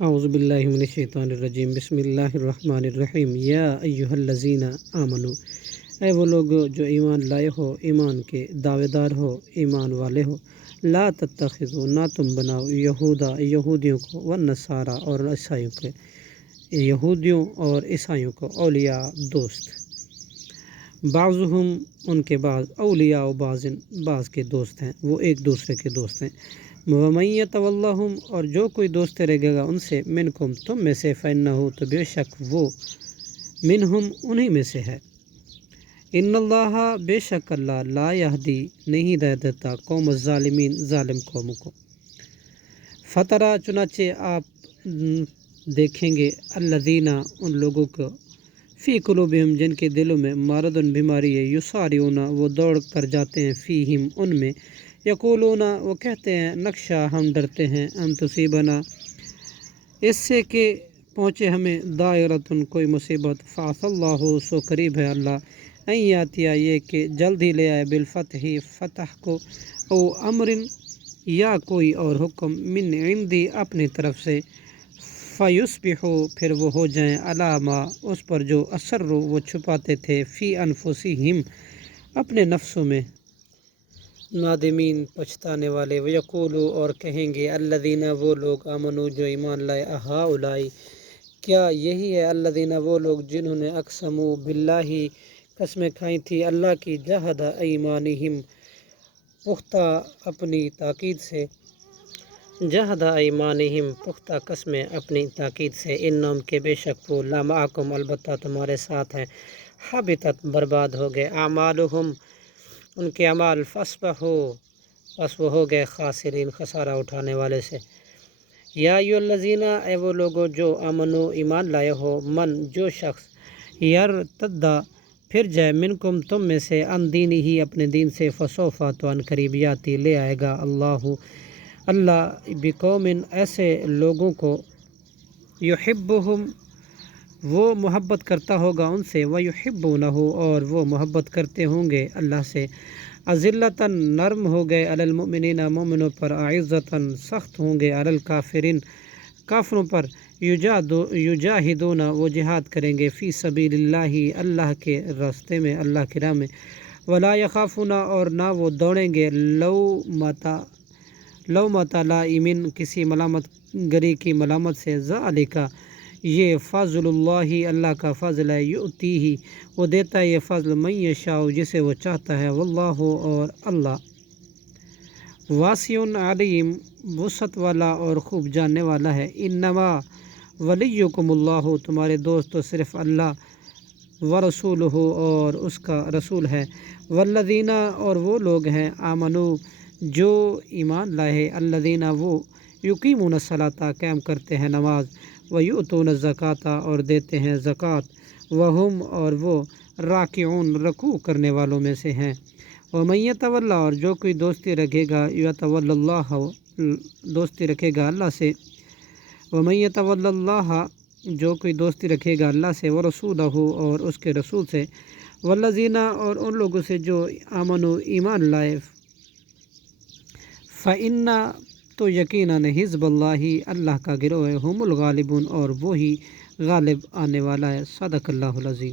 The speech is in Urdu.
اعوذ باللہ من الشیطان الرجیم، بسم اللہ الرحمن الرحیم۔ یا ایہا الذین آمنو، اے وہ لوگ جو ایمان لائے ہو، ایمان کے دعوے دار ہو، ایمان والے ہو، لا تتخذو، نہ تم بناؤ، یہودیوں کو، والنصارى اور عیسائیوں کے، یہودیوں اور عیسائیوں کو، اولیاء دوست، بعضهم ان کے بعض، اولیاء بعض کے دوست ہیں، وہ ایک دوسرے کے دوست ہیں۔ وَمَن يَتَوَلَّهُمْ، اور جو کوئی دوست رہے گا ان سے، منکم تم میں سے، فَإِنَّهُ تو بے شک وہ، منہم انہی میں سے ہے۔ ان اللہ، بے شک اللہ، لا یہدی نہیں ہدایت دیتا، قوم الظالمین، ظالم قوموں کو۔ فترہ، چنانچہ آپ دیکھیں گے، الذین، ان لوگوں کو، فی قلوبہم، جن کے دلوں میں، مرض، بیماری ہے، یسارعون، وہ دوڑ کر جاتے ہیں، فیہم، ان میں، یقولون، وہ کہتے ہیں، نخشا، ہم ڈرتے ہیں، ان تصیبنا، اس سے کہ پہنچے ہمیں، دائرۃ، کوئی مصیبت، فعسى اللہ، سو قریب ہے اللہ، ان یاتیا، یہ کہ جلد ہی لے آئے، بالفتح، فتح کو، او امر، یا کوئی اور حکم، من عندی، اپنی طرف سے، فیصبحوا، پھر وہ ہو جائیں، علی ما، اس پر جو، اسروا، وہ چھپاتے تھے، فی انفسہم، اپنے نفسوں میں، نادمین، پچھتانے والے، ویقولوا، اور کہیں گے، الذین، وہ لوگ، آمنوا، جو ایمان لائے، ہؤلاء، کیا یہی ہے، الذین، وہ لوگ، جنہوں نے، اقسموا باللہ، قسمیں کھائی تھی اللہ کی، جہد ایمانہم، پختہ اپنی تاکید سے، جہد ایمانہم، پختہ قسمیں اپنی تاکید سے، انہم، کے بے شک وہ، لمعکم، البتہ تمہارے ساتھ ہیں، حبطت، برباد ہو گئے، اعمالہم، ان کے اعمال، فاصبحوا، پس وہ ہو گئے، خاسرین، خسارہ اٹھانے والے سے۔ یا ایھا الذین، اے وہ لوگو جو، آمنو، ایمان لائے ہو، من، جو شخص، یرتدا، پھر جائے، منکم، تم میں سے، عن دینہ، اپنے دین سے، فسوف، تو ان قریب، یاتی، لے آئے گا، اللہ بقوم، ایسے لوگوں کو، یحبہم، وہ محبت کرتا ہوگا ان سے، ویحبونہ، اور وہ محبت کرتے ہوں گے اللہ سے، اذلۃ، نرم ہو گئے، علی المؤمنین، مومنوں پر، اعزۃ، سخت ہوں گے، علی الکافرین، کافروں پر، یجاہدون، وہ جہاد کریں گے، فی سبیل اللہ، اللہ کے راستے میں، اللہ کی راہ میں، ولا یخافون، اور نہ وہ دوڑیں گے، لومۃ لائم، کسی ملامت گری کی ملامت سے، ذالک، یہ، فضل اللہ، اللہ کا فضل ہے، یؤتیہ، وہ دیتا ہے یہ فضل، من یشاء، جسے وہ چاہتا ہے، واللہ، اور اللہ، واسع علیم، وسعت والا اور خوب جاننے والا ہے۔ انما ولیکم اللہ، تمہارے دوست تو صرف اللہ، ورسولہ، اور اس کا رسول ہے، والذین، اور وہ لوگ ہیں، آمنو، جو ایمان لائے، الذین، وہ، یقیمون الصلاۃ، قائم کرتے ہیں نماز، ویؤتون الزکوٰۃ، اور دیتے ہیں زکوٰۃ، وہم، اور وہ، راکعون، رکوع کرنے والوں میں سے ہیں۔ ومن یتولی، اور جو کوئی دوستی رکھے گا، یتولی اللہ، دوستی رکھے گا اللہ سے، ومن یتولی اللہ، جو کوئی دوستی رکھے گا اللہ سے، ورسولہ، اور اس کے رسول سے، والذین، اور ان لوگوں سے جو، آمنو، ایمان لائے، فإن، تو یقیناً، حزب اللہ، اللہ کا گروہ ہے، ہم الغالبون، اور وہی غالب آنے والا ہے، صدق اللہ العظیم۔